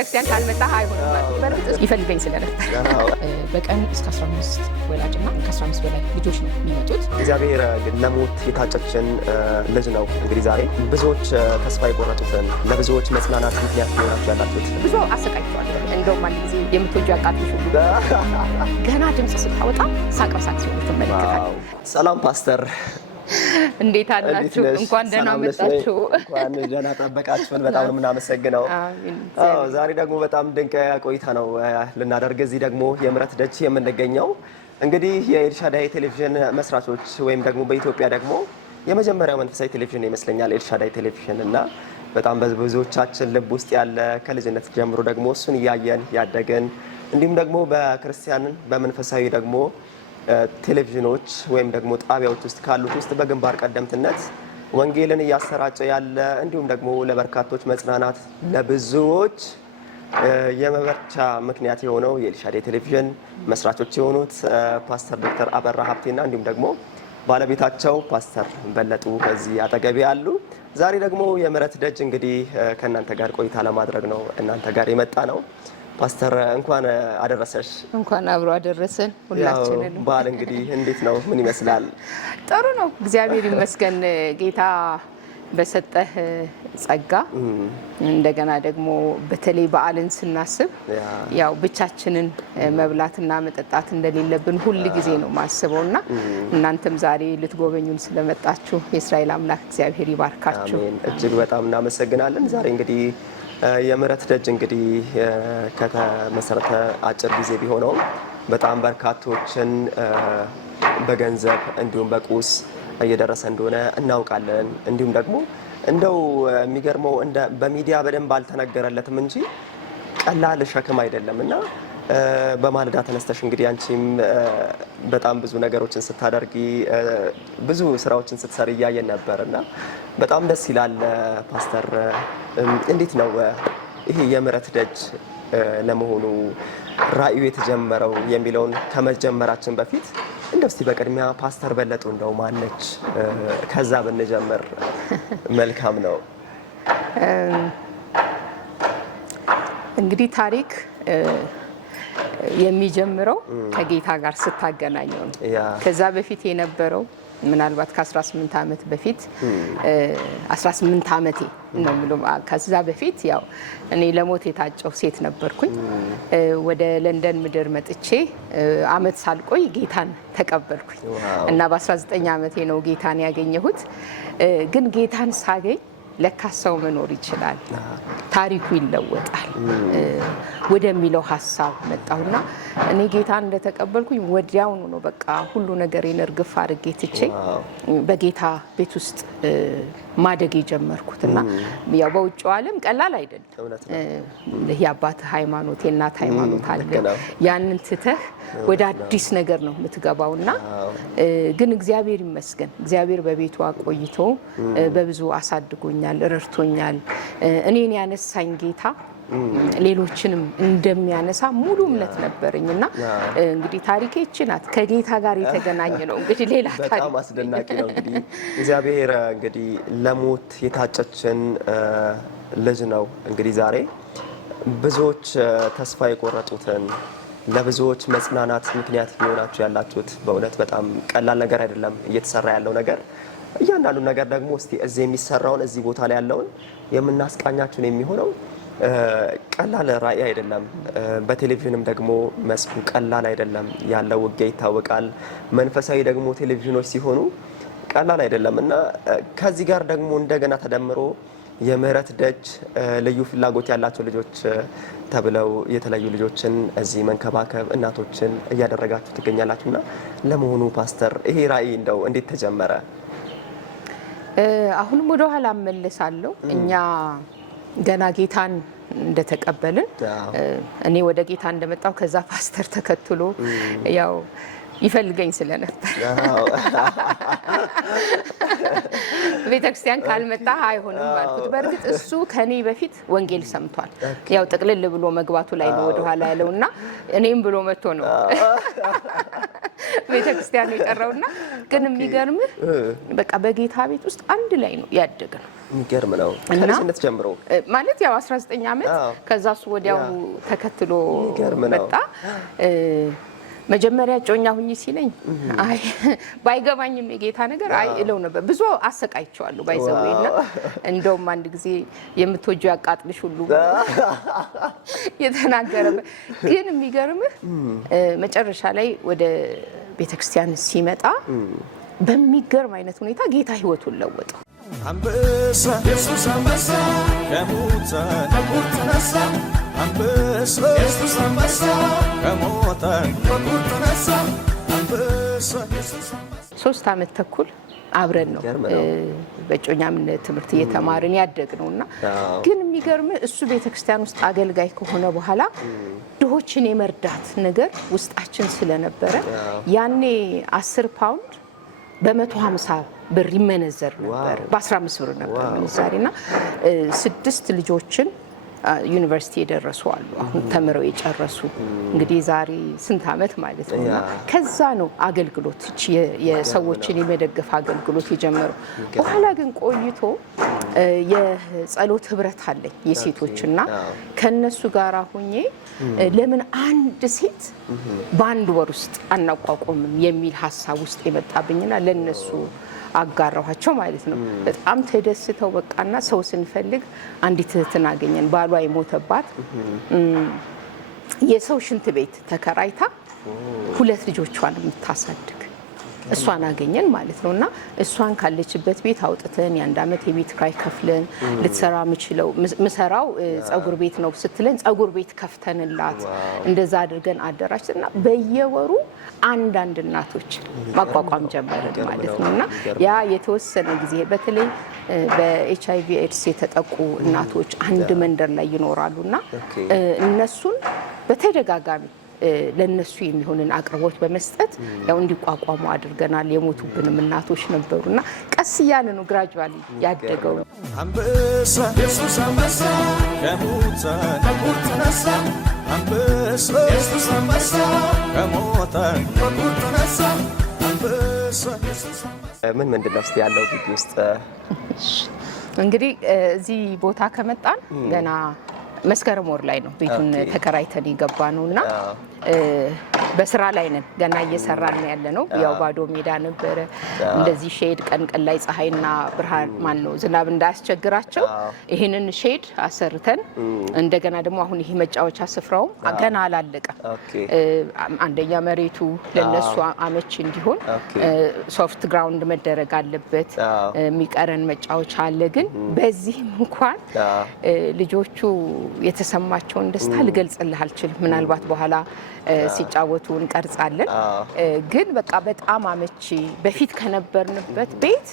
ቤተክርስቲያን ካልመጣ አይሆንም ማለት በርግጥ ይፈልገኝ ስለነበር በቀን እስከ 15 ወላጅና ከ15 በላይ ልጆች ነው የሚመጡት። እግዚአብሔር ለሞት የታጨችን ልጅ ነው። እንግዲህ ዛሬ ብዙዎች ተስፋ የቆረጡትን ለብዙዎች መጽናናት ምክንያት ሆናችሁ ያላችሁት ብዙ አሰቃይቷል። እንደውም አንድ ጊዜ የምትወጂው አቃጥልሽ ሁሉ ገና ድምጽ ስታወጣ ሳቀው ሳቅ ሲሆን ትመለከታለህ። ሰላም ፓስተር፣ እንዴት አላችሁ? እንኳን ደህና መጣችሁ። እንኳን ደህና ጠበቃችሁን። በጣም ነው የምናመሰግነው። ዛሬ ደግሞ በጣም ድንቅ ቆይታ ነው ልናደርግ እዚህ ደግሞ የምህረት ደጅ የምንገኘው። እንግዲህ የኤልሻዳይ ቴሌቪዥን መስራቾች ወይም ደግሞ በኢትዮጵያ ደግሞ የመጀመሪያው መንፈሳዊ ቴሌቪዥን ይመስለኛል ኤልሻዳይ ቴሌቪዥን እና በጣም በብዙዎቻችን ልብ ውስጥ ያለ ከልጅነት ጀምሮ ደግሞ እሱን እያየን ያደገን እንዲሁም ደግሞ በክርስቲያን በመንፈሳዊ ደግሞ ቴሌቪዥኖች ወይም ደግሞ ጣቢያዎች ውስጥ ካሉት ውስጥ በግንባር ቀደምትነት ወንጌልን እያሰራጨ ያለ እንዲሁም ደግሞ ለበርካቶች መጽናናት ለብዙዎች የመበርቻ ምክንያት የሆነው የኤልሻዳይ ቴሌቪዥን መስራቾች የሆኑት ፓስተር ዶክተር አበራ ሀብቴና እንዲሁም ደግሞ ባለቤታቸው ፓስተር በለጡ ከዚህ አጠገቤ አሉ። ዛሬ ደግሞ የምህረት ደጅ እንግዲህ ከእናንተ ጋር ቆይታ ለማድረግ ነው እናንተ ጋር የመጣ ነው። ፓስተር እንኳን አደረሰሽ። እንኳን አብሮ አደረሰን ሁላችንን። በዓል እንግዲህ እንዴት ነው? ምን ይመስላል? ጥሩ ነው፣ እግዚአብሔር ይመስገን። ጌታ በሰጠህ ጸጋ እንደገና ደግሞ በተለይ በዓልን ስናስብ ያው ብቻችንን መብላትና መጠጣት እንደሌለብን ሁል ጊዜ ነው ማስበውና እናንተም ዛሬ ልትጎበኙን ስለመጣችሁ የእስራኤል አምላክ እግዚአብሔር ይባርካችሁ። አሜን። እጅግ በጣም እናመሰግናለን። ዛሬ እንግዲህ የምህረት ደጅ እንግዲህ ከተመሰረተ አጭር ጊዜ ቢሆነውም በጣም በርካቶችን በገንዘብ እንዲሁም በቁስ እየደረሰ እንደሆነ እናውቃለን። እንዲሁም ደግሞ እንደው የሚገርመው በሚዲያ በደንብ አልተነገረለትም እንጂ ቀላል ሸክም አይደለም እና በማለዳ ተነስተሽ እንግዲህ አንቺም በጣም ብዙ ነገሮችን ስታደርጊ ብዙ ስራዎችን ስትሰሪ እያየን ነበር እና በጣም ደስ ይላል። ፓስተር እንዴት ነው ይሄ የምህረት ደጅ ለመሆኑ ራእዩ የተጀመረው የሚለውን ከመጀመራችን በፊት እንደው እስቲ በቅድሚያ ፓስተር በለጡ እንደው ማነች? ከዛ ብንጀምር መልካም ነው። እንግዲህ ታሪክ የሚጀምረው ከጌታ ጋር ስታገናኘው ነው። ከዛ በፊት የነበረው ምናልባት ከ18 ዓመት በፊት 18 ዓመቴ ነው የምለው። ከዛ በፊት ያው እኔ ለሞት የታጨው ሴት ነበርኩኝ። ወደ ለንደን ምድር መጥቼ አመት ሳልቆይ ጌታን ተቀበልኩኝ እና በ19 ዓመቴ ነው ጌታን ያገኘሁት። ግን ጌታን ሳገኝ ለካ ሰው መኖር ይችላል፣ ታሪኩ ይለወጣል ወደሚለው ሀሳብ መጣሁና እኔ ጌታን እንደተቀበልኩኝ ወዲያውኑ ነው በቃ ሁሉ ነገሬን እርግፍ አድርጌ ትቼ በጌታ ቤት ውስጥ ማደግ የጀመርኩትና ያው በውጭው ዓለም ቀላል አይደለም። የአባት ሃይማኖት የእናት ሃይማኖት አለ። ያንን ትተህ ወደ አዲስ ነገር ነው የምትገባውና ግን እግዚአብሔር ይመስገን እግዚአብሔር በቤቱ አቆይቶ በብዙ አሳድጎኛል፣ ረድቶኛል። እኔን ያነሳኝ ጌታ ሌሎችንም እንደሚያነሳ ሙሉ እምነት ነበርኝና እንግዲህ ታሪኬ ይህች ናት። ከጌታ ጋር የተገናኘ ነው እንግዲህ ሌላ ታሪክ። በጣም አስደናቂ ነው። እንግዲህ እግዚአብሔር እንግዲህ ለሞት የታጨችን ልጅ ነው። እንግዲህ ዛሬ ብዙዎች ተስፋ የቆረጡትን ለብዙዎች መጽናናት ምክንያት ሊሆናችሁ ያላችሁት በእውነት በጣም ቀላል ነገር አይደለም እየተሰራ ያለው ነገር። እያንዳንዱ ነገር ደግሞ እስቲ እዚህ የሚሰራውን እዚህ ቦታ ላይ ያለውን የምናስቃኛችሁን የሚሆነው ቀላል ራእይ አይደለም። በቴሌቪዥንም ደግሞ መስኩ ቀላል አይደለም። ያለው ውጊያ ይታወቃል። መንፈሳዊ ደግሞ ቴሌቪዥኖች ሲሆኑ ቀላል አይደለም እና ከዚህ ጋር ደግሞ እንደገና ተደምሮ የምህረት ደጅ ልዩ ፍላጎት ያላቸው ልጆች ተብለው የተለያዩ ልጆችን እዚህ መንከባከብ እናቶችን እያደረጋችሁ ትገኛላችሁና ለመሆኑ ፓስተር ይሄ ራእይ እንደው እንዴት ተጀመረ? አሁንም ወደ ኋላ እመለሳለሁ። እኛ ገና ጌታን እንደተቀበልን እኔ ወደ ጌታ እንደመጣው ከዛ ፓስተር ተከትሎ ያው ይፈልገኝ ስለነበር ቤተክርስቲያን ካልመጣ አይሆንም አልኩት። በእርግጥ እሱ ከኔ በፊት ወንጌል ሰምቷል። ያው ጥቅልል ብሎ መግባቱ ላይ ነው ወደ ኋላ ያለውና እኔም ብሎ መጥቶ ነው ቤተክርስቲያን የቀረውና ግን የሚገርምህ በቃ በጌታ ቤት ውስጥ አንድ ላይ ነው ያደገው። የሚገርም ነው። ከልጅነት ጀምሮ ማለት ያው 19 ዓመት ከዛ እሱ ወዲያው ተከትሎ መጣ። መጀመሪያ ጮኛ ሁኚ ሲለኝ አይ ባይገባኝም የጌታ ነገር አይ እለው ነበር። ብዙ አሰቃይቸዋለሁ ባይዘውና እንደውም አንድ ጊዜ የምትወጁ ያቃጥልሽ ሁሉ የተናገረበት። ግን የሚገርምህ መጨረሻ ላይ ወደ ቤተክርስቲያን ሲመጣ በሚገርም አይነት ሁኔታ ጌታ ህይወቱን ለወጠው። አንበሳ ኢየሱስ አንበሳ ከሙታን ተነሳ አንበሳ ኢየሱስ አንበሳ ከሙታን ተነሳ አንበሳ ኢየሱስ አንበሳ 3 ዓመት ተኩል አብረን ነው በጮኛምነት ትምህርት እየተማርን ያደግነውና ግን የሚገርም እሱ ቤተክርስቲያን ውስጥ አገልጋይ ከሆነ በኋላ ድሆችን የመርዳት ነገር ውስጣችን ስለነበረ ያኔ 10 ፓውንድ በ150 ብር ይመነዘር ነበር። በ15 ብር ነበር ምንዛሬና 6 ልጆችን ዩኒቨርሲቲ የደረሱ አሉ። አሁን ተምረው የጨረሱ እንግዲህ ዛሬ ስንት ዓመት ማለት ነውና ከዛ ነው አገልግሎት የሰዎችን የመደገፍ አገልግሎት የጀመረው። በኋላ ግን ቆይቶ የጸሎት ህብረት አለኝ የሴቶችና ከነሱ ጋር ሆኜ ለምን አንድ ሴት በአንድ ወር ውስጥ አናቋቁምም የሚል ሀሳብ ውስጥ የመጣብኝና ለነሱ አጋራኋቸው ማለት ነው። በጣም ተደስተው በቃና ሰው ስንፈልግ አንዲት እህትን አገኘን። ባሏ የሞተባት የሰው ሽንት ቤት ተከራይታ 2 ልጆቿን የምታሳድግ እሷን አገኘን ማለት ነውና እሷን ካለችበት ቤት አውጥተን የ1 ዓመት የቤት ኪራይ ከፍለን ልትሰራ ምሰራው ጸጉር ቤት ነው ስትለን ጸጉር ቤት ከፍተንላት እንደዛ አድርገን አደራችና በየወሩ አንዳንድ እናቶች ማቋቋም ጀመርን ማለት ነውና ያ የተወሰነ ጊዜ በተለይ በኤችአይቪ ኤድስ የተጠቁ እናቶች አንድ መንደር ላይ ይኖራሉና እነሱን በተደጋጋሚ ለነሱ የሚሆንን አቅርቦት በመስጠት ያው እንዲቋቋሙ አድርገናል። የሞቱብንም እናቶች ነበሩና ቀስ እያለ ነው ግራጁዋሊ ያደገው። አንበሳ ኢየሱስ አንበሳ ከሙታን ተነሳ አንበሳ ኢየሱስ አንበሳ ከሙታን ተነሳ አንበሳ ኢየሱስ አንበሳ ምን ምንድነው እስቲ ያለው ግቢ ውስጥ እንግዲህ እዚህ ቦታ ከመጣን ገና መስከረም ወር ላይ ነው ቤቱን ተከራይተን የገባ ነውና በስራ ላይ ነን። ገና እየሰራን ያለ ነው። ያው ባዶ ሜዳ ነበረ። እንደዚህ ሼድ ቀን ላይ ፀሐይና ብርሃን ነው ዝናብ እንዳያስቸግራቸው ይሄንን ሼድ አሰርተን እንደገና ደግሞ አሁን ይሄ መጫወቻ ስፍራው ገና አላለቀም። አንደኛ መሬቱ ለነሱ አመች እንዲሆን ሶፍት ግራውንድ መደረግ አለበት። የሚቀረን መጫወቻ አለ። ግን በዚህም እንኳን ልጆቹ የተሰማቸውን ደስታ ልገልጽልህ አልችልም። ምናልባት በኋላ ሲጫወቱ እንቀርጻለን። ግን በቃ በጣም አመቺ በፊት ከነበርንበት ቤት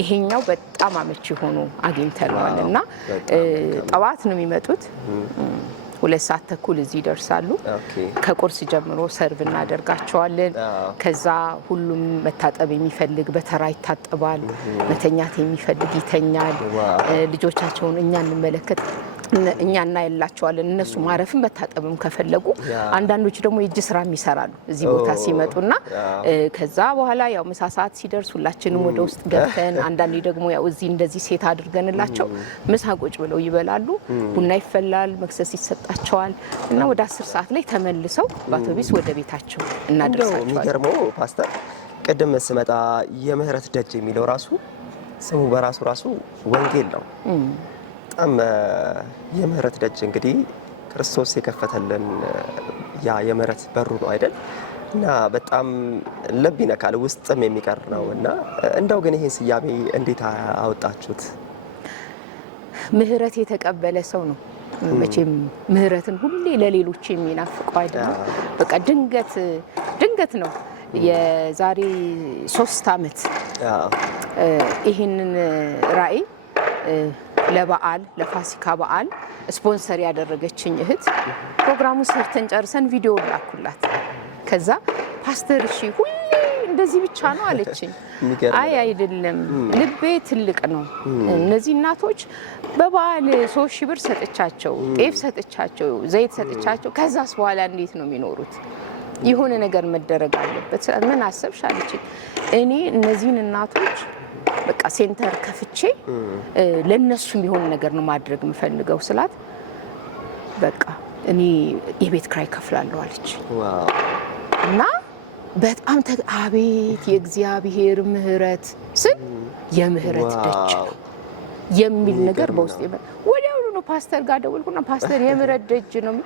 ይሄኛው በጣም አመቺ ሆኖ አግኝተነዋል እና ጠዋት ነው የሚመጡት 2 ሰዓት ተኩል እዚህ ይደርሳሉ። ከቁርስ ጀምሮ ሰርቭ እናደርጋቸዋለን። ከዛ ሁሉም መታጠብ የሚፈልግ በተራ ይታጠባል። መተኛት የሚፈልግ ይተኛል። ልጆቻቸውን እኛ እንመለከት እኛ እናይላቸዋለን። እነሱ ማረፍም መታጠብም ከፈለጉ አንዳንዶች ደግሞ የእጅ ስራ ይሰራሉ እዚህ ቦታ ሲመጡና ከዛ በኋላ ያው ምሳ ሰዓት ሲደርስ ሁላችንም ወደ ውስጥ ገብተን አንዳንዴ ደግሞ ያው እዚህ እንደዚህ ሴት አድርገንላቸው ምሳ ቁጭ ብለው ይበላሉ። ቡና ይፈላል፣ መክሰስ ይሰጣቸዋል እና ወደ 10 ሰዓት ላይ ተመልሰው በአውቶቢስ ወደ ቤታቸው እናደርሳቸዋለን። የሚገርመው ፓስተር ቅድም ስመጣ የምህረት ደጅ የሚለው ራሱ ስሙ በራሱ ወንጌል ነው። በጣም የምህረት ደጅ እንግዲህ ክርስቶስ የከፈተልን ያ የምህረት በሩ ነው አይደል? እና በጣም ልብ ይነካል፣ ውስጥም የሚቀር ነው እና እንደው ግን ይሄን ስያሜ እንዴት አወጣችሁት? ምህረት የተቀበለ ሰው ነው መቼም ምህረትን ሁሌ ለሌሎች የሚናፍቀው አይደለም። በቃ ድንገት ነው የዛሬ 3 ዓመት ይህንን ራዕይ ለበዓል ለፋሲካ በዓል ስፖንሰር ያደረገችኝ እህት ፕሮግራሙ ሰርተን ጨርሰን ቪዲዮ ላኩላት። ከዛ ፓስተር እሺ ሁሌ እንደዚህ ብቻ ነው አለችኝ። አይ አይደለም፣ ልቤ ትልቅ ነው። እነዚህ እናቶች በበዓል 3,000 ብር ሰጥቻቸው፣ ጤፍ ሰጥቻቸው፣ ዘይት ሰጥቻቸው ከዛስ በኋላ እንዴት ነው የሚኖሩት? የሆነ ነገር መደረግ አለበት። ምን አሰብሽ አለችኝ። እኔ እነዚህን እናቶች በቃ ሴንተር ከፍቼ ለነሱ የሚሆን ነገር ነው ማድረግ የምፈልገው ስላት በቃ እኔ የቤት ክራይ ከፍላለሁ አለች። እና በጣም አቤት የእግዚአብሔር ምህረት ስል የምህረት ደጅ ነው የሚል ነገር በውስጥ ወዲያውኑ ነው ፓስተር ጋር ደወልኩና ፓስተር የምህረት ደጅ ነው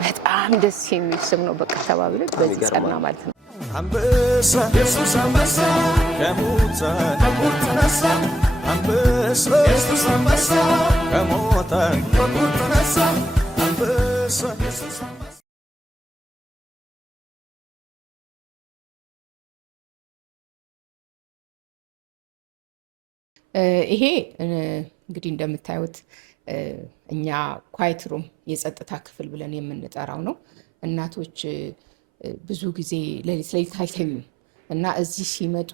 በጣም ደስ የሚል ስም ነው በቃ ተባብለን በዚህ ጸና ማለት ነው። አንበሳ ኢየሱስ አንበሳ ከሙታን ተነሳ አንበሳ ኢየሱስ አንበሳ ከሙታን ተነሳ አንበሳ ኢየሱስ አንበሳ። ይሄ እንግዲህ እንደምታዩት እኛ ኳይት ሩም የጸጥታ ክፍል ብለን የምንጠራው ነው። እናቶች ብዙ ጊዜ ሌሊት አይተኙም እና እዚህ ሲመጡ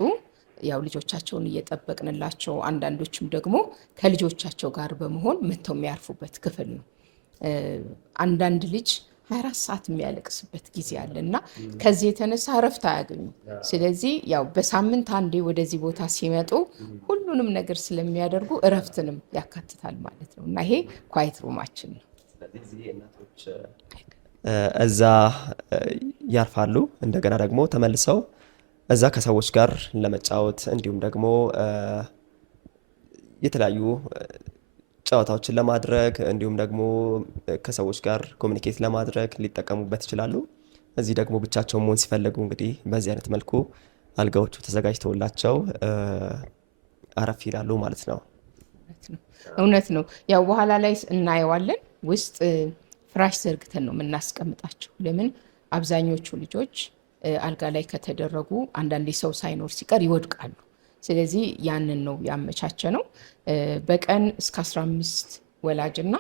ያው ልጆቻቸውን እየጠበቅንላቸው አንዳንዶችም ደግሞ ከልጆቻቸው ጋር በመሆን መጥተው የሚያርፉበት ክፍል ነው። አንዳንድ ልጅ 24 ሰዓት የሚያለቅስበት ጊዜ አለ እና ከዚህ የተነሳ እረፍት አያገኙም። ስለዚህ ያው በሳምንት አንዴ ወደዚህ ቦታ ሲመጡ ሁሉንም ነገር ስለሚያደርጉ እረፍትንም ያካትታል ማለት ነው እና ይሄ ኳይት ሩማችን ነው። እዛ ያርፋሉ። እንደገና ደግሞ ተመልሰው እዛ ከሰዎች ጋር ለመጫወት እንዲሁም ደግሞ የተለያዩ ጨዋታዎችን ለማድረግ እንዲሁም ደግሞ ከሰዎች ጋር ኮሚኒኬት ለማድረግ ሊጠቀሙበት ይችላሉ። እዚህ ደግሞ ብቻቸውን መሆን ሲፈልጉ እንግዲህ በዚህ አይነት መልኩ አልጋዎቹ ተዘጋጅተውላቸው አረፍ ይላሉ ማለት ነው። እውነት ነው። ያው በኋላ ላይ እናየዋለን። ውስጥ ፍራሽ ዘርግተን ነው የምናስቀምጣቸው። ለምን አብዛኞቹ ልጆች አልጋ ላይ ከተደረጉ አንዳንዴ ሰው ሳይኖር ሲቀር ይወድቃሉ። ስለዚህ ያንን ነው ያመቻቸ ነው። በቀን እስከ 15 ወላጅና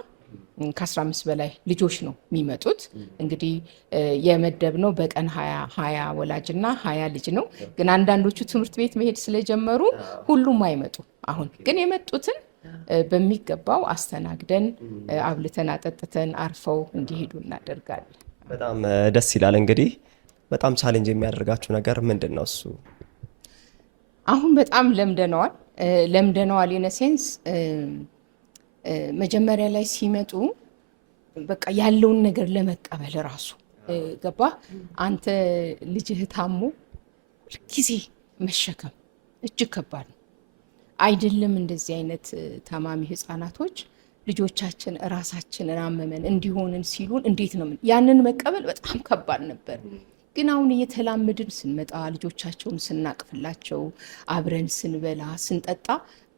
ከ15 በላይ ልጆች ነው የሚመጡት። እንግዲህ የመደብ ነው በቀን 20 ወላጅና 20 ልጅ ነው። ግን አንዳንዶቹ ትምህርት ቤት መሄድ ስለጀመሩ ሁሉም አይመጡ። አሁን ግን የመጡትን በሚገባው አስተናግደን አብልተን አጠጥተን አርፈው እንዲሄዱ እናደርጋለን። በጣም ደስ ይላል። እንግዲህ በጣም ቻሌንጅ የሚያደርጋችሁ ነገር ምንድን ነው እሱ? አሁን በጣም ለምደነዋል ኢነሴንስ መጀመሪያ ላይ ሲመጡ በቃ ያለውን ነገር ለመቀበል ራሱ ገባ። አንተ ልጅህ ታሞ ጊዜ መሸከም እጅግ ከባድ ነው አይደለም? እንደዚህ አይነት ታማሚ ህፃናቶች ልጆቻችን ራሳችንን አመመን እንዲሆንን ሲሉን እንዴት ነው ያንን መቀበል በጣም ከባድ ነበር። ግን አሁን እየተላመድን ስንመጣ ልጆቻቸውን ስናቅፍላቸው አብረን ስንበላ ስንጠጣ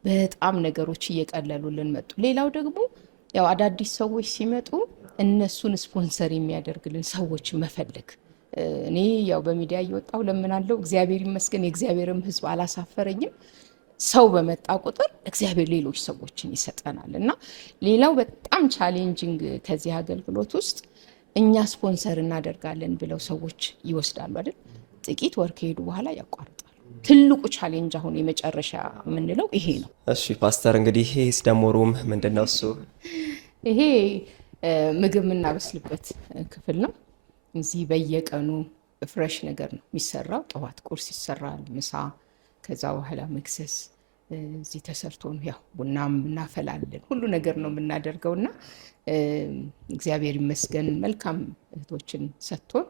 በጣም ነገሮች እየቀለሉልን መጡ። ሌላው ደግሞ ያው አዳዲስ ሰዎች ሲመጡ እነሱን ስፖንሰር የሚያደርግልን ሰዎች መፈለግ። እኔ ያው በሚዲያ እየወጣሁ ለምናለው፣ እግዚአብሔር ይመስገን የእግዚአብሔርም ህዝብ አላሳፈረኝም። ሰው በመጣ ቁጥር እግዚአብሔር ሌሎች ሰዎችን ይሰጠናል እና ሌላው በጣም ቻሌንጂንግ ከዚህ አገልግሎት ውስጥ እኛ ስፖንሰር እናደርጋለን ብለው ሰዎች ይወስዳሉ አይደል? ጥቂት ወር ከሄዱ በኋላ ያቋርጣሉ። ትልቁ ቻሌንጅ አሁን የመጨረሻ የምንለው ይሄ ነው። እሺ ፓስተር፣ እንግዲህ ይሄስ ደግሞ ሩም ምንድነው እሱ? ይሄ ምግብ የምናበስልበት ክፍል ነው። እዚህ በየቀኑ ፍሬሽ ነገር ነው የሚሰራው። ጠዋት ቁርስ ይሰራል፣ ምሳ፣ ከዛ በኋላ መክሰስ እዚህ ተሰርቶ ነው። ያው ቡናም እናፈላለን፣ ሁሉ ነገር ነው የምናደርገውና እግዚአብሔር ይመስገን መልካም እህቶችን ሰጥቶን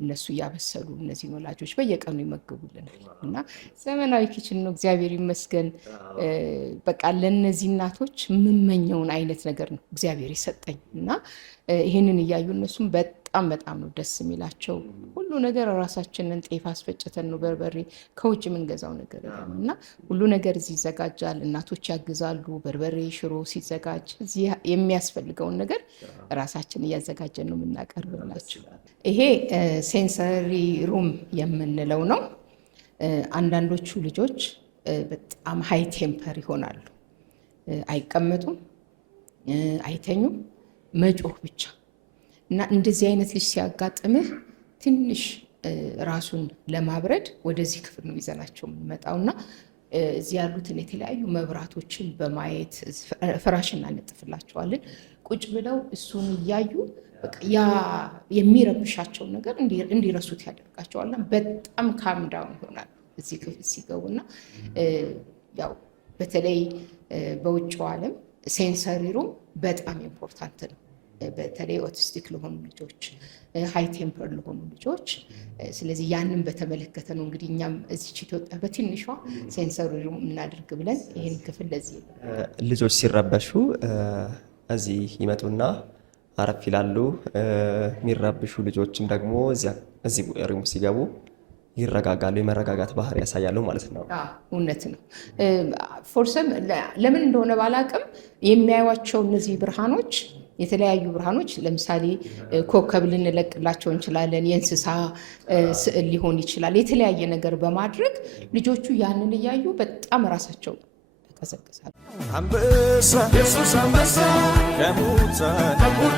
እነሱ እያበሰሉ እነዚህን ወላጆች በየቀኑ ይመግቡልናል እና ዘመናዊ ኪችን ነው። እግዚአብሔር ይመስገን። በቃ ለእነዚህ እናቶች የምመኘውን አይነት ነገር ነው እግዚአብሔር የሰጠኝ እና ይህንን እያዩ እነሱም በጣም ነው ደስ የሚላቸው። ሁሉ ነገር ራሳችንን ጤፍ አስፈጭተን ነው፣ በርበሬ ከውጭ የምንገዛው ነገር እና ሁሉ ነገር እዚህ ይዘጋጃል። እናቶች ያግዛሉ። በርበሬ፣ ሽሮ ሲዘጋጅ እዚህ የሚያስፈልገውን ነገር ራሳችን እያዘጋጀን ነው የምናቀርብላቸው። ይሄ ሴንሰሪ ሩም የምንለው ነው። አንዳንዶቹ ልጆች በጣም ሃይ ቴምፐር ይሆናሉ። አይቀመጡም፣ አይተኙም፣ መጮህ ብቻ እና እንደዚህ አይነት ልጅ ሲያጋጥምህ ትንሽ ራሱን ለማብረድ ወደዚህ ክፍል ነው ይዘናቸው የምንመጣው እና እዚህ ያሉትን የተለያዩ መብራቶችን በማየት ፍራሽ እናነጥፍላቸዋለን። ቁጭ ብለው እሱን እያዩ በቃ ያ የሚረብሻቸው ነገር እንዲረሱት ያደርጋቸዋልና በጣም ካምዳውን ይሆናል እዚህ ክፍል ሲገቡና ያው በተለይ በውጭው ዓለም ሴንሰሪ ሩም በጣም ኢምፖርታንት ነው። በተለይ ኦቲስቲክ ለሆኑ ልጆች፣ ሃይ ቴምፐር ለሆኑ ልጆች። ስለዚህ ያንን በተመለከተ ነው እንግዲህ እኛም እዚች ኢትዮጵያ በትንሿ ሴንሰሪ ሩም እናድርግ ብለን ይህን ክፍል ለዚህ ልጆች ሲረበሹ እዚህ ይመጡና አረፍ ይላሉ። የሚረብሹ ልጆችም ደግሞ እዚህ ሩም ሲገቡ ይረጋጋሉ፣ የመረጋጋት ባህሪ ያሳያሉ ማለት ነው። እውነት ነው። ፎርሰም ለምን እንደሆነ ባላቅም የሚያዩቸው እነዚህ ብርሃኖች የተለያዩ ብርሃኖች ለምሳሌ ኮከብ ልንለቅላቸው እንችላለን፣ የእንስሳ ስዕል ሊሆን ይችላል። የተለያየ ነገር በማድረግ ልጆቹ ያንን እያዩ በጣም ራሳቸው ይቀሰቅሳሉ። አንበሳ ኢየሱስ አንበሳ ከሙታን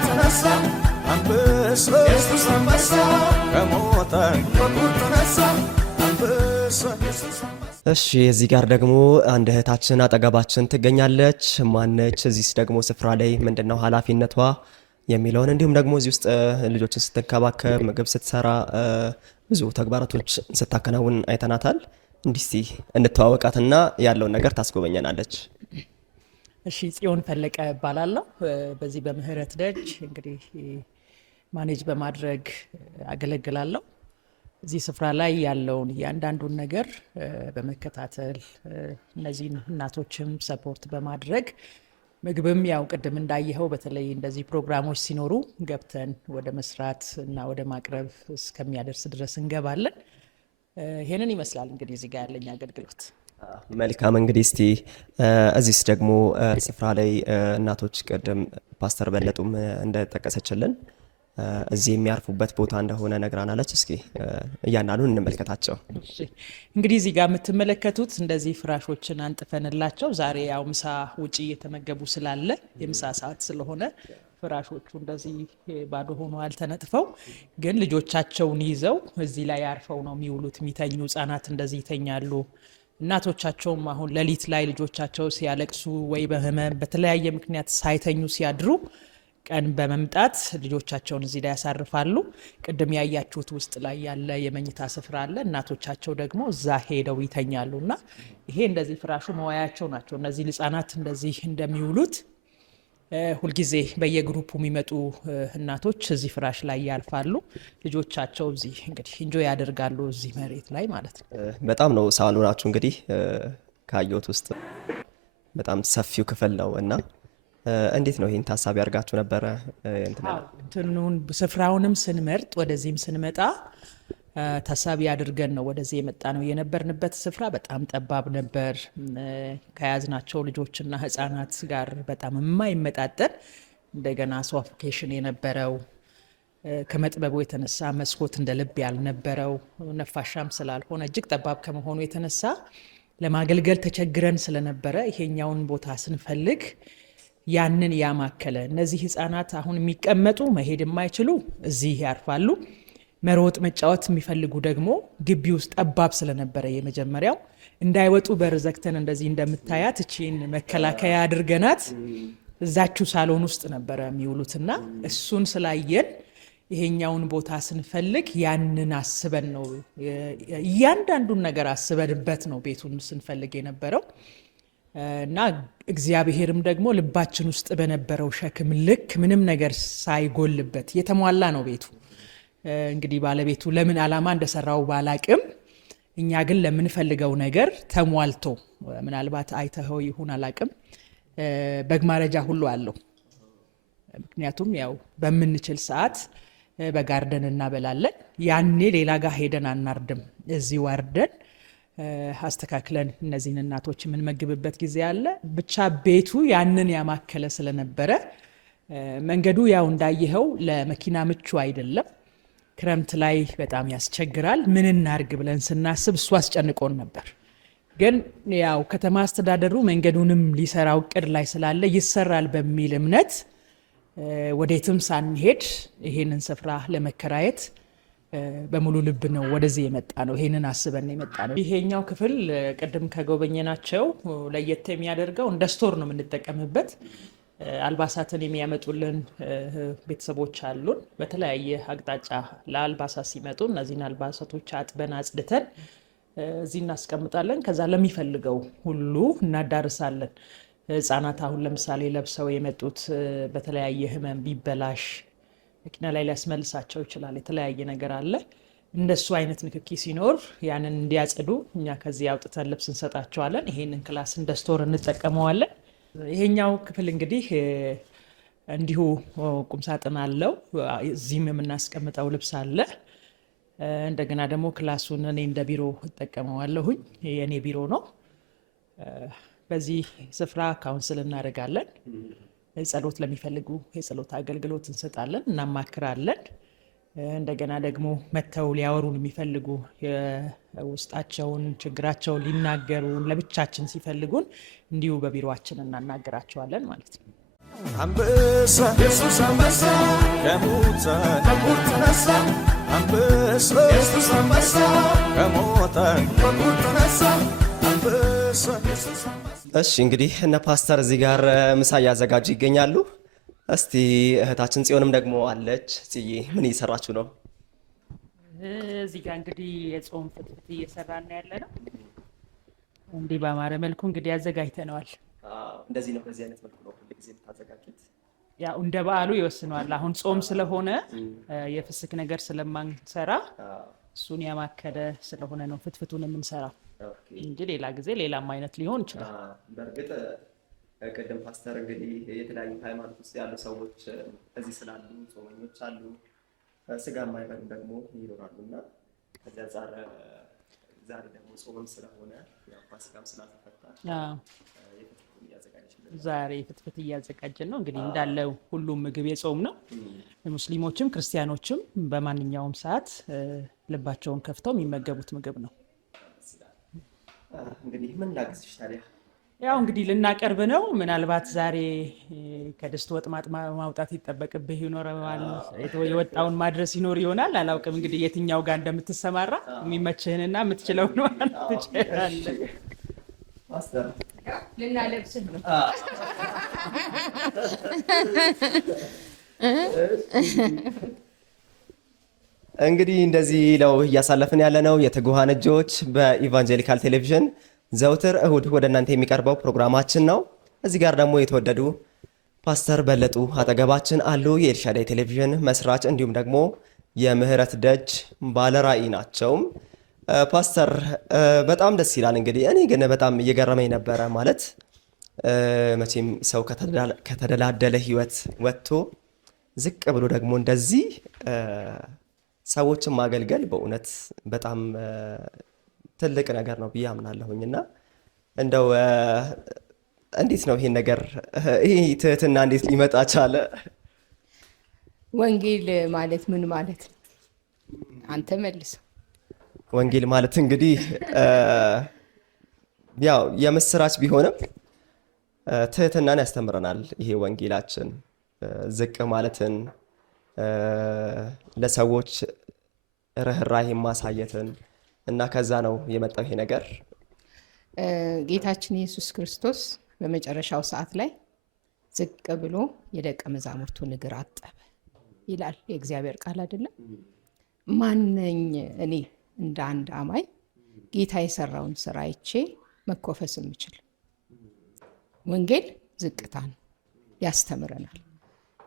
ተነሳ፣ አንበሳ ኢየሱስ አንበሳ ከሙታን ተነሳ፣ አንበሳ ኢየሱስ አንበሳ። እሺ እዚህ ጋር ደግሞ አንድ እህታችን አጠገባችን ትገኛለች። ማነች? እዚህስ ደግሞ ስፍራ ላይ ምንድነው ኃላፊነቷ የሚለውን እንዲሁም ደግሞ እዚህ ውስጥ ልጆችን ስትንከባከብ፣ ምግብ ስትሰራ፣ ብዙ ተግባራቶች ስታከናውን አይተናታል። እንዲህ እስቲ እንተዋወቃትና ያለውን ነገር ታስጎበኘናለች። እሺ ጽዮን ፈለቀ እባላለሁ። በዚህ በምህረት ደጅ እንግዲህ ማኔጅ በማድረግ አገለግላለሁ። እዚህ ስፍራ ላይ ያለውን እያንዳንዱን ነገር በመከታተል እነዚህን እናቶችም ሰፖርት በማድረግ ምግብም ያው ቅድም እንዳየኸው በተለይ እንደዚህ ፕሮግራሞች ሲኖሩ ገብተን ወደ መስራት እና ወደ ማቅረብ እስከሚያደርስ ድረስ እንገባለን። ይሄንን ይመስላል እንግዲህ እዚህ ጋር ያለኝ አገልግሎት። መልካም እንግዲህ እስቲ እዚህስ ደግሞ ስፍራ ላይ እናቶች ቅድም ፓስተር በለጡም እንደጠቀሰችልን እዚህ የሚያርፉበት ቦታ እንደሆነ ነግራናለች። እስኪ እያንዳንዱን እንመልከታቸው። እንግዲህ እዚህ ጋር የምትመለከቱት እንደዚህ ፍራሾችን አንጥፈንላቸው ዛሬ ያው ምሳ ውጪ እየተመገቡ ስላለ የምሳ ሰዓት ስለሆነ ፍራሾቹ እንደዚህ ባዶ ሆነዋል ተነጥፈው፣ ግን ልጆቻቸውን ይዘው እዚህ ላይ አርፈው ነው የሚውሉት የሚተኙ። ህጻናት እንደዚህ ይተኛሉ። እናቶቻቸውም አሁን ሌሊት ላይ ልጆቻቸው ሲያለቅሱ ወይ በህመም በተለያየ ምክንያት ሳይተኙ ሲያድሩ ቀን በመምጣት ልጆቻቸውን እዚህ ላይ ያሳርፋሉ። ቅድም ያያችሁት ውስጥ ላይ ያለ የመኝታ ስፍራ አለ። እናቶቻቸው ደግሞ እዛ ሄደው ይተኛሉ እና ይሄ እንደዚህ ፍራሹ መዋያቸው ናቸው። እነዚህ ህጻናት እንደዚህ እንደሚውሉት ሁልጊዜ በየግሩፑ የሚመጡ እናቶች እዚህ ፍራሽ ላይ ያልፋሉ። ልጆቻቸው እዚህ እንግዲህ ኢንጆይ ያደርጋሉ እዚህ መሬት ላይ ማለት ነው። በጣም ነው ሳሎናችሁ እንግዲህ ካየሁት ውስጥ በጣም ሰፊው ክፍል ነው እና እንዴት ነው ይህን ታሳቢ አድርጋችሁ ነበረ? እንትኑን ስፍራውንም ስንመርጥ ወደዚህም ስንመጣ ታሳቢ አድርገን ነው ወደዚህ የመጣ ነው። የነበርንበት ስፍራ በጣም ጠባብ ነበር። ከያዝናቸው ልጆችና ህፃናት ጋር በጣም የማይመጣጠን እንደገና ሶፎኬሽን የነበረው ከመጥበቡ የተነሳ መስኮት እንደ ልብ ያልነበረው ነፋሻም ስላልሆነ እጅግ ጠባብ ከመሆኑ የተነሳ ለማገልገል ተቸግረን ስለነበረ ይሄኛውን ቦታ ስንፈልግ ያንን ያማከለ እነዚህ ህፃናት አሁን የሚቀመጡ መሄድ የማይችሉ እዚህ ያርፋሉ። መሮጥ መጫወት የሚፈልጉ ደግሞ ግቢ ውስጥ ጠባብ ስለነበረ የመጀመሪያው እንዳይወጡ በር ዘግተን እንደዚህ እንደምታያት እቺን መከላከያ አድርገናት እዛችሁ ሳሎን ውስጥ ነበረ የሚውሉትና እሱን ስላየን ይሄኛውን ቦታ ስንፈልግ ያንን አስበን ነው እያንዳንዱን ነገር አስበንበት ነው ቤቱን ስንፈልግ የነበረው እና እግዚአብሔርም ደግሞ ልባችን ውስጥ በነበረው ሸክም ልክ ምንም ነገር ሳይጎልበት የተሟላ ነው ቤቱ። እንግዲህ ባለቤቱ ለምን ዓላማ እንደሰራው ባላቅም እኛ ግን ለምንፈልገው ነገር ተሟልቶ ምናልባት አይተኸው ይሁን አላቅም በግ ማረጃ ሁሉ አለው። ምክንያቱም ያው በምንችል ሰዓት በጋርደን እናበላለን። ያኔ ሌላ ጋር ሄደን አናርድም። እዚህ ወርደን አስተካክለን እነዚህን እናቶች የምንመግብበት ጊዜ አለ። ብቻ ቤቱ ያንን ያማከለ ስለነበረ መንገዱ ያው እንዳየኸው ለመኪና ምቹ አይደለም። ክረምት ላይ በጣም ያስቸግራል። ምን እናርግ ብለን ስናስብ እሱ አስጨንቆን ነበር። ግን ያው ከተማ አስተዳደሩ መንገዱንም ሊሰራው እቅድ ላይ ስላለ ይሰራል በሚል እምነት ወዴትም ሳንሄድ ይሄንን ስፍራ ለመከራየት በሙሉ ልብ ነው ወደዚህ የመጣ ነው። ይሄንን አስበን የመጣ ነው። ይሄኛው ክፍል ቅድም ከጎበኘናቸው ለየት የሚያደርገው እንደ ስቶር ነው የምንጠቀምበት። አልባሳትን የሚያመጡልን ቤተሰቦች አሉን። በተለያየ አቅጣጫ ለአልባሳት ሲመጡ እነዚህን አልባሳቶች አጥበን አጽድተን እዚህ እናስቀምጣለን። ከዛ ለሚፈልገው ሁሉ እናዳርሳለን። ህጻናት አሁን ለምሳሌ ለብሰው የመጡት በተለያየ ህመም ቢበላሽ መኪና ላይ ሊያስመልሳቸው ይችላል። የተለያየ ነገር አለ። እንደሱ አይነት ንክኪ ሲኖር ያንን እንዲያጽዱ እኛ ከዚህ አውጥተን ልብስ እንሰጣቸዋለን። ይሄንን ክላስ እንደ ስቶር እንጠቀመዋለን። ይሄኛው ክፍል እንግዲህ እንዲሁ ቁምሳጥን አለው። እዚህም የምናስቀምጠው ልብስ አለ። እንደገና ደግሞ ክላሱን እኔ እንደ ቢሮ እጠቀመዋለሁኝ። የእኔ ቢሮ ነው። በዚህ ስፍራ ካውንስል እናደርጋለን። ጸሎት ለሚፈልጉ የጸሎት አገልግሎት እንሰጣለን፣ እናማክራለን። እንደገና ደግሞ መተው ሊያወሩን የሚፈልጉ የውስጣቸውን ችግራቸውን ሊናገሩ ለብቻችን ሲፈልጉን እንዲሁ በቢሮአችን እናናገራቸዋለን ማለት ነው። አንበሳ ኢየሱስ አንበሳ ከሙታን ተነሳ። አንበሳ ኢየሱስ አንበሳ ከሙታን ተነሳ። አንበሳ ኢየሱስ አንበሳ። እሺ እንግዲህ እነ ፓስተር እዚህ ጋር ምሳ እያዘጋጁ ይገኛሉ። እስቲ እህታችን ጽዮንም ደግሞ አለች። ጽዬ ምን እየሰራችሁ ነው? እዚህ ጋር እንግዲህ የጾም ፍትፍት እየሰራን ነው ያለ ነው። እንዲህ በአማረ መልኩ እንግዲህ አዘጋጅተነዋል። እንደዚህ ነው፣ በዚህ አይነት መልኩ ነው ሁሉ ጊዜ የምታዘጋጁት? ያው እንደ በዓሉ ይወስነዋል። አሁን ጾም ስለሆነ የፍስክ ነገር ስለማንሰራ እሱን ያማከለ ስለሆነ ነው ፍትፍቱን የምንሰራው እንጂ ሌላ ጊዜ ሌላም አይነት ሊሆን ይችላል። በእርግጥ ቅድም ፓስተር እንግዲህ የተለያዩ ሃይማኖት ውስጥ ያሉ ሰዎች እዚህ ስላሉ ጾመኞች አሉ፣ ስጋ የማይበሉ ደግሞ ይኖራሉ እና ከዚያ ዛሬ ደግሞ ጾም ስለሆነ ፋሲካም ስላልተፈታ ዛሬ ፍትፍት እያዘጋጀን ነው። እንግዲህ እንዳለው ሁሉም ምግብ የጾም ነው። ሙስሊሞችም ክርስቲያኖችም በማንኛውም ሰዓት ልባቸውን ከፍተው የሚመገቡት ምግብ ነው። እንግዲህ ምን ላግዝሽ ታዲያ? ያው እንግዲህ ልናቀርብ ነው። ምናልባት ዛሬ ከድስት ወጥ ማውጣት ይጠበቅብህ ይኖረዋል። የወጣውን ማድረስ ይኖር ይሆናል። አላውቅም እንግዲህ የትኛው ጋር እንደምትሰማራ የሚመችህንና የምትችለውን ማለት ትችላለህ። ፓስተር ልናለብስህ ነው። እንግዲህ እንደዚህ ነው እያሳለፍን ያለነው የትጉሃን እጆች በኢቫንጀሊካል ቴሌቪዥን ዘውትር እሁድ ወደ እናንተ የሚቀርበው ፕሮግራማችን ነው። እዚህ ጋር ደግሞ የተወደዱ ፓስተር በለጡ አጠገባችን አሉ። የኤልሻዳይ ቴሌቪዥን መስራች እንዲሁም ደግሞ የምህረት ደጅ ባለራዕይ ናቸው። ፓስተር በጣም ደስ ይላል። እንግዲህ እኔ ግን በጣም እየገረመኝ ነበረ ማለት መቼም ሰው ከተደላደለ ህይወት ወጥቶ ዝቅ ብሎ ደግሞ እንደዚህ ሰዎችን ማገልገል በእውነት በጣም ትልቅ ነገር ነው ብዬ አምናለሁኝ። እና እንደው እንዴት ነው ይሄን ነገር ይሄ ትህትና እንዴት ሊመጣ ቻለ? ወንጌል ማለት ምን ማለት ነው? አንተ መልሰው። ወንጌል ማለት እንግዲህ ያው የምስራች ቢሆንም ትህትናን ያስተምረናል። ይሄ ወንጌላችን ዝቅ ማለትን፣ ለሰዎች ርህራሄ ማሳየትን እና ከዛ ነው የመጣው ይሄ ነገር። ጌታችን ኢየሱስ ክርስቶስ በመጨረሻው ሰዓት ላይ ዝቅ ብሎ የደቀ መዛሙርቱን እግር አጠበ ይላል የእግዚአብሔር ቃል አይደለም? ማነኝ እኔ እንደ አንድ አማኝ ጌታ የሰራውን ስራ አይቼ መኮፈስ የምችል? ወንጌል ዝቅታን ያስተምረናል።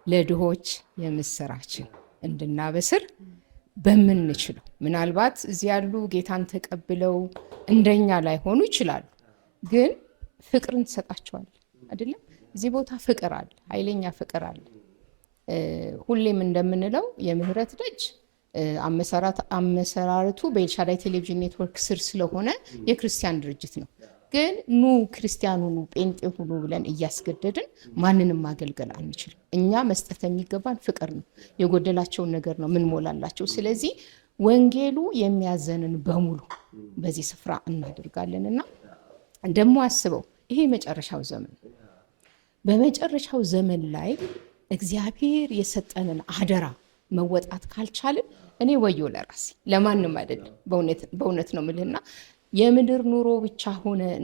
ለድሆች የምስራችን እንድናበስር በምንችለው ምናልባት እዚህ ያሉ ጌታን ተቀብለው እንደኛ ላይሆኑ ይችላሉ፣ ግን ፍቅርን ትሰጣቸዋል አይደለም? እዚህ ቦታ ፍቅር አለ፣ ኃይለኛ ፍቅር አለ። ሁሌም እንደምንለው የምህረት ደጅ አመሰራረቱ በኤልሻዳይ ቴሌቪዥን ኔትወርክ ስር ስለሆነ የክርስቲያን ድርጅት ነው። ግን ኑ ክርስቲያኑ ኑ ጴንጤ ሁኑ ብለን እያስገደድን ማንንም ማገልገል አንችልም። እኛ መስጠት የሚገባን ፍቅር ነው። የጎደላቸውን ነገር ነው ምን ሞላላቸው። ስለዚህ ወንጌሉ የሚያዘንን በሙሉ በዚህ ስፍራ እናደርጋለንና ደግሞ አስበው፣ ይሄ የመጨረሻው ዘመን። በመጨረሻው ዘመን ላይ እግዚአብሔር የሰጠንን አደራ መወጣት ካልቻልን እኔ ወዮ ለራሴ፣ ለማንም አይደለም። በእውነት ነው ምልህና የምድር ኑሮ ብቻ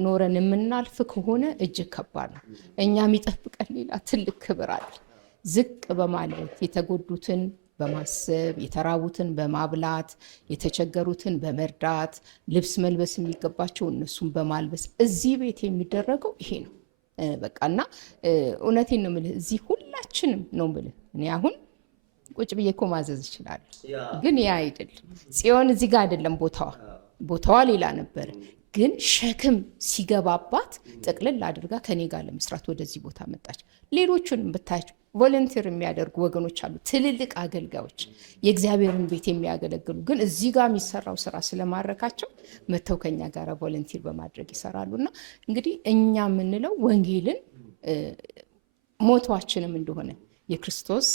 ኖረን የምናልፍ ከሆነ እጅግ ከባድ ነው። እኛ የሚጠብቀን ሌላ ትልቅ ክብር አለ። ዝቅ በማለት የተጎዱትን በማሰብ የተራቡትን በማብላት የተቸገሩትን በመርዳት ልብስ መልበስ የሚገባቸው እነሱን በማልበስ እዚህ ቤት የሚደረገው ይሄ ነው። በቃና እውነቴን ነው የምልህ፣ እዚህ ሁላችንም ነው የምልህ። እኔ አሁን ቁጭ ብዬ እኮ ማዘዝ ይችላል፣ ግን ያ አይደለም። ጽዮን እዚህ ጋር አይደለም ቦታዋ ሌላ ነበር። ግን ሸክም ሲገባባት ጠቅልል አድርጋ ከኔ ጋር ለመስራት ወደዚህ ቦታ መጣች። ሌሎቹንም ብታያቸው ቮለንቲር የሚያደርጉ ወገኖች አሉ፣ ትልልቅ አገልጋዮች የእግዚአብሔርን ቤት የሚያገለግሉ፣ ግን እዚህ ጋር የሚሰራው ስራ ስለማረካቸው መተው ከኛ ጋር ቮለንቲር በማድረግ ይሰራሉና እንግዲህ እኛ የምንለው ወንጌልን ሞቷችንም እንደሆነ የክርስቶስ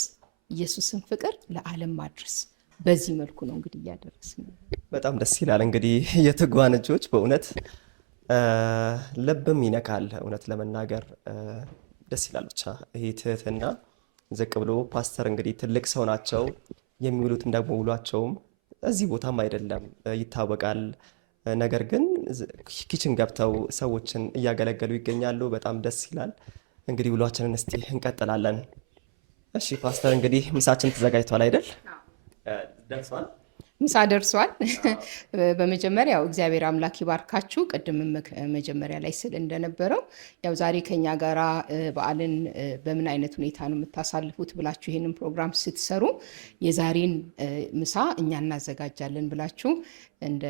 ኢየሱስን ፍቅር ለዓለም ማድረስ በዚህ መልኩ ነው እንግዲህ እያደረስን። በጣም ደስ ይላል። እንግዲህ የትጓን እጆች በእውነት ልብም ይነካል። እውነት ለመናገር ደስ ይላል። ብቻ ይሄ ትህትና ዝቅ ብሎ ፓስተር እንግዲህ ትልቅ ሰው ናቸው። የሚውሉትም ደግሞ ውሏቸውም እዚህ ቦታም አይደለም ይታወቃል። ነገር ግን ኪችን ገብተው ሰዎችን እያገለገሉ ይገኛሉ። በጣም ደስ ይላል። እንግዲህ ውሏችንን እስቲ እንቀጥላለን። እሺ ፓስተር፣ እንግዲህ ምሳችን ተዘጋጅቷል አይደል? ደርሷል። ምሳ ደርሷል። በመጀመሪያ ያው እግዚአብሔር አምላክ ይባርካችሁ። ቅድም መጀመሪያ ላይ ስል እንደነበረው ያው ዛሬ ከኛ ጋራ በዓልን በምን አይነት ሁኔታ ነው የምታሳልፉት ብላችሁ ይሄንን ፕሮግራም ስትሰሩ የዛሬን ምሳ እኛ እናዘጋጃለን ብላችሁ እንደ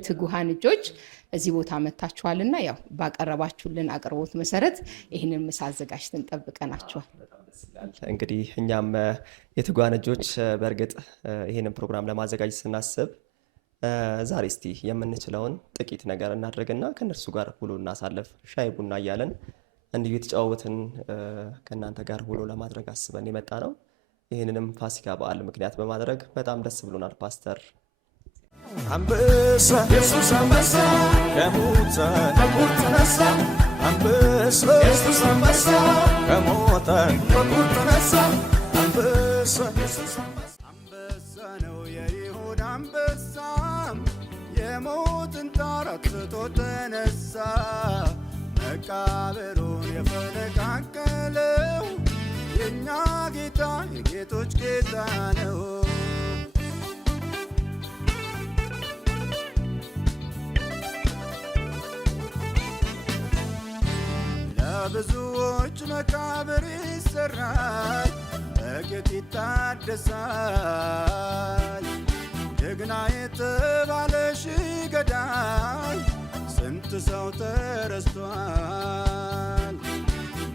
ትጉሃን እጆች እዚህ ቦታ መታችኋልና ያው ባቀረባችሁልን አቅርቦት መሰረት ይህንን ምሳ አዘጋጅተን ጠብቀናችኋል። እንግዲህ እኛም የትጓን እጆች በእርግጥ ይህንን ፕሮግራም ለማዘጋጀት ስናስብ ዛሬ እስቲ የምንችለውን ጥቂት ነገር እናድርግና ከእነርሱ ጋር ውሎ እናሳልፍ፣ ሻይ ቡና እያለን እንዲሁ የተጫወትን ከእናንተ ጋር ውሎ ለማድረግ አስበን የመጣ ነው። ይህንንም ፋሲካ በዓል ምክንያት በማድረግ በጣም ደስ ብሎናል። ፓስተር አንበሳ ኢየሱስ አንበሳ ከሙታን ተነሳ፣ አንበሳ ኢየሱስ አንበሳ ከሙታን ተነሳ፣ አንበሳ ኢየሱስ አንበሳ ነው የይሁዳ አንበሳ፣ የሞትን ጣር አጥፍቶ ተነሳ፣ መቃብሩን የፈነቃቀለው የእኛ ጌታ የጌቶች ጌታ ነው። ብዙዎች መቃብር ይሰራል፣ ጥቂት ይታደሳል። ጀግና የተባለ ሺህ ገዳይ ስንት ሰው ተረስቷል።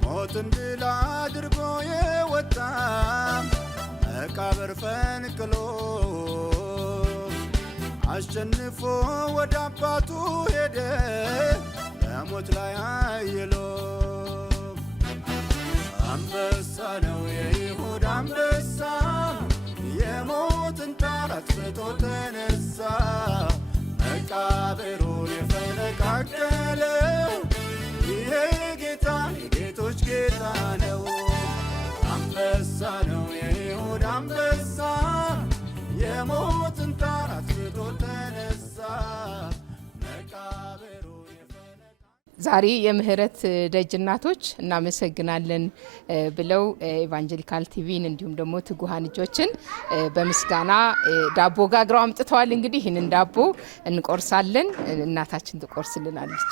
ሞትን ድል አድርጎ የወጣ መቃብር ፈንቅሎ አሸንፎ ወደ አባቱ ሄደ በሞት ላይ አይሎ። አንበሳ ነው የይሁዳ አንበሳ፣ የሞትን ጣር አጥፍቶ ተነሳ፣ መቃብሩን የፈነቃቀለው ይሄ ጌታ የጌቶች ጌታ ነው። አንበሳ ነው የይሁዳ አንበሳ፣ የሞትን ጣር አጥፍቶ ተነሳ፣ መቃብሩ ዛሬ የምህረት ደጅ እናቶች እናመሰግናለን ብለው ኤቫንጀሊካል ቲቪን እንዲሁም ደግሞ ትጉሃን እጆችን በምስጋና ዳቦ ጋግረው አምጥተዋል። እንግዲህ ይህንን ዳቦ እንቆርሳለን፣ እናታችን ትቆርስልናለች።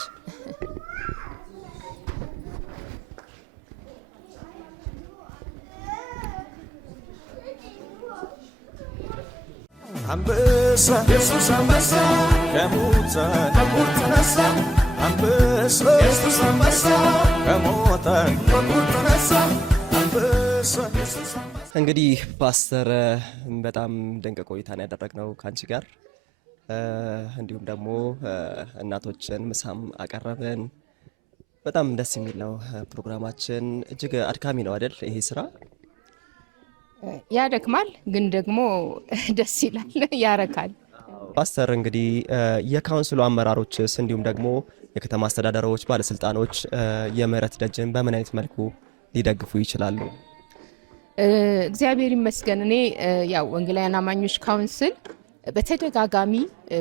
አንበሳ ኢየሱስ አንበሳ ከሙታን ተነሳ፣ አንበሳ ኢየሱስ አንበሳ ከሙታን ተነሳ፣ አንበሳ ኢየሱስ አንበሳ። እንግዲህ ፓስተር በጣም ድንቅ ቆይታን ያደረግነው ከአንቺ ጋር እንዲሁም ደግሞ እናቶችን ምሳም አቀረብን። በጣም ደስ የሚል ነው ፕሮግራማችን። እጅግ አድካሚ ነው አይደል ይሄ ስራ? ያደክማል፣ ግን ደግሞ ደስ ይላል፣ ያረካል። ፓስተር እንግዲህ የካውንስሉ አመራሮችስ እንዲሁም ደግሞ የከተማ አስተዳደሮች፣ ባለስልጣኖች የምህረት ደጅን በምን አይነት መልኩ ሊደግፉ ይችላሉ? እግዚአብሔር ይመስገን። እኔ ያው ወንጌላውያን አማኞች ካውንስል በተደጋጋሚ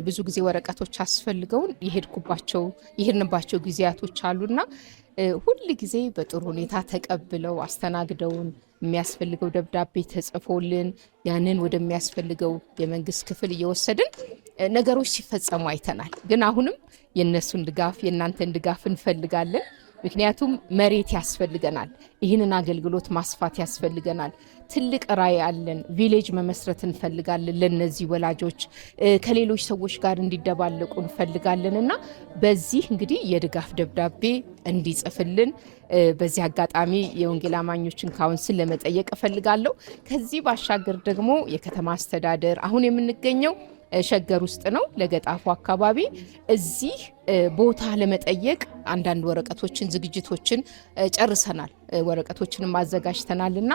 ብዙ ጊዜ ወረቀቶች አስፈልገውን የሄድንባቸው ጊዜያቶች አሉና ሁል ጊዜ በጥሩ ሁኔታ ተቀብለው አስተናግደውን የሚያስፈልገው ደብዳቤ ተጽፎልን ያንን ወደሚያስፈልገው የመንግስት ክፍል እየወሰድን ነገሮች ሲፈጸሙ አይተናል። ግን አሁንም የነሱን ድጋፍ የእናንተን ድጋፍ እንፈልጋለን። ምክንያቱም መሬት ያስፈልገናል፣ ይህንን አገልግሎት ማስፋት ያስፈልገናል። ትልቅ ራዕይ አለን፣ ቪሌጅ መመስረት እንፈልጋለን። ለነዚህ ወላጆች ከሌሎች ሰዎች ጋር እንዲደባለቁ እንፈልጋለን እና በዚህ እንግዲህ የድጋፍ ደብዳቤ እንዲጽፍልን በዚህ አጋጣሚ የወንጌል አማኞችን ካውንስል ለመጠየቅ እፈልጋለሁ። ከዚህ ባሻገር ደግሞ የከተማ አስተዳደር አሁን የምንገኘው ሸገር ውስጥ ነው፣ ለገጣፉ አካባቢ። እዚህ ቦታ ለመጠየቅ አንዳንድ ወረቀቶችን ዝግጅቶችን ጨርሰናል፣ ወረቀቶችንም አዘጋጅተናልና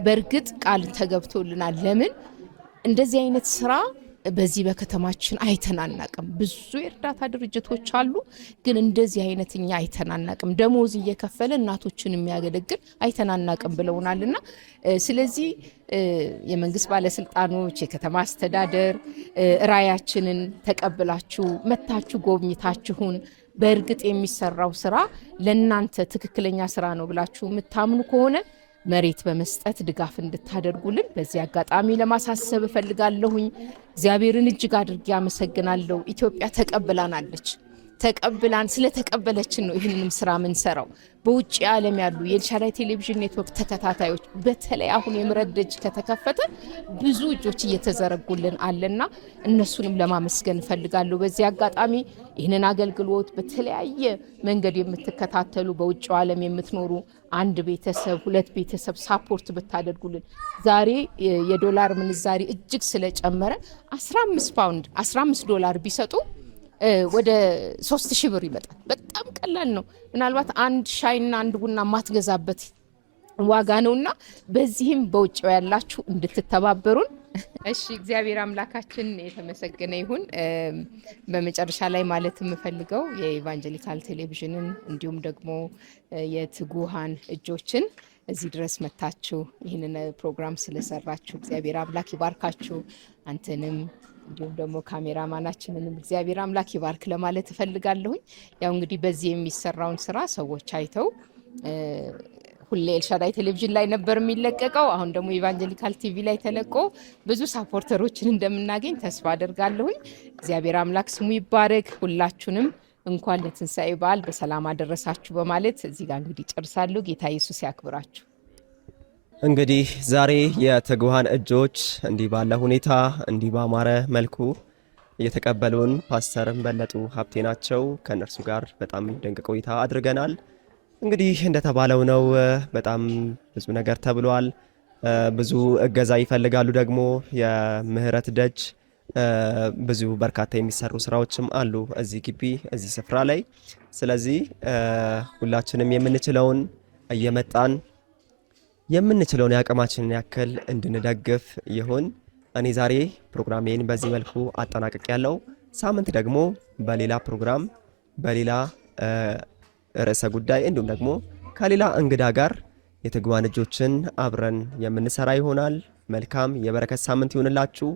በእርግጥ ቃል ተገብቶልናል። ለምን እንደዚህ አይነት ስራ በዚህ በከተማችን አይተናናቅም። ብዙ የእርዳታ ድርጅቶች አሉ፣ ግን እንደዚህ አይነት እኛ አይተናናቅም። ደሞዝ እየከፈለ እናቶችን የሚያገለግል አይተናናቅም ብለውናልና ስለዚህ የመንግስት ባለስልጣኖች፣ የከተማ አስተዳደር ራያችንን ተቀብላችሁ መታችሁ ጎብኝታችሁን በእርግጥ የሚሰራው ስራ ለእናንተ ትክክለኛ ስራ ነው ብላችሁ የምታምኑ ከሆነ መሬት በመስጠት ድጋፍ እንድታደርጉልን በዚህ አጋጣሚ ለማሳሰብ እፈልጋለሁኝ። እግዚአብሔርን እጅግ አድርጌ አመሰግናለሁ። ኢትዮጵያ ተቀብላናለች። ስለተቀበለችን ነው ይህንንም ስራ ምንሰራው። በውጭ ዓለም ያሉ የኤልሻዳይ ቴሌቪዥን ኔትወርክ ተከታታዮች በተለይ አሁን የምህረት ደጅ ከተከፈተ ብዙ እጆች እየተዘረጉልን አለና እነሱንም ለማመስገን እፈልጋለሁ። በዚህ አጋጣሚ ይህንን አገልግሎት በተለያየ መንገድ የምትከታተሉ በውጭ ዓለም የምትኖሩ አንድ ቤተሰብ 2 ቤተሰብ ሳፖርት ብታደርጉልን ዛሬ የዶላር ምንዛሪ እጅግ ስለጨመረ 15 ፓውንድ $15 ቢሰጡ ወደ 3000 ብር ይመጣል። በጣም ቀላል ነው። ምናልባት አንድ ሻይና አንድ ቡና ማትገዛበት ዋጋ ነውና በዚህም በውጭው ያላችሁ እንድትተባበሩን። እሺ፣ እግዚአብሔር አምላካችን የተመሰገነ ይሁን። በመጨረሻ ላይ ማለት የምፈልገው የኢቫንጀሊካል ቴሌቪዥንን እንዲሁም ደግሞ የትጉሃን እጆችን እዚህ ድረስ መታችሁ ይህንን ፕሮግራም ስለሰራችሁ እግዚአብሔር አምላክ ይባርካችሁ። አንተንም እንዲሁም ደግሞ ካሜራማናችንንም እግዚአብሔር አምላክ ይባርክ ለማለት እፈልጋለሁኝ። ያው እንግዲህ በዚህ የሚሰራውን ስራ ሰዎች አይተው ሁሌ ኤልሻዳይ ቴሌቪዥን ላይ ነበር የሚለቀቀው። አሁን ደግሞ ኢቫንጀሊካል ቲቪ ላይ ተለቆ ብዙ ሳፖርተሮችን እንደምናገኝ ተስፋ አደርጋለሁኝ። እግዚአብሔር አምላክ ስሙ ይባረክ። ሁላችሁንም እንኳን ለትንሣኤ በዓል በሰላም አደረሳችሁ በማለት እዚህ ጋር እንግዲህ ጨርሳለሁ። ጌታ ኢየሱስ ያክብራችሁ። እንግዲህ ዛሬ የትጉሃን እጆች እንዲህ ባለ ሁኔታ እንዲህ ባማረ መልኩ እየተቀበሉን ፓስተር በለጡ ሀብቴ ናቸው። ከነርሱ ጋር በጣም ድንቅ ቆይታ አድርገናል። እንግዲህ እንደተባለው ነው፣ በጣም ብዙ ነገር ተብሏል። ብዙ እገዛ ይፈልጋሉ። ደግሞ የምህረት ደጅ ብዙ በርካታ የሚሰሩ ስራዎችም አሉ እዚህ ግቢ እዚህ ስፍራ ላይ። ስለዚህ ሁላችንም የምንችለውን እየመጣን የምንችለውን የአቅማችንን ያክል እንድንደግፍ ይሁን። እኔ ዛሬ ፕሮግራሜን በዚህ መልኩ አጠናቅቅ ያለው። ሳምንት ደግሞ በሌላ ፕሮግራም በሌላ ርዕሰ ጉዳይ እንዲሁም ደግሞ ከሌላ እንግዳ ጋር የትጉሃን እጆችን አብረን የምንሰራ ይሆናል። መልካም የበረከት ሳምንት ይሁንላችሁ።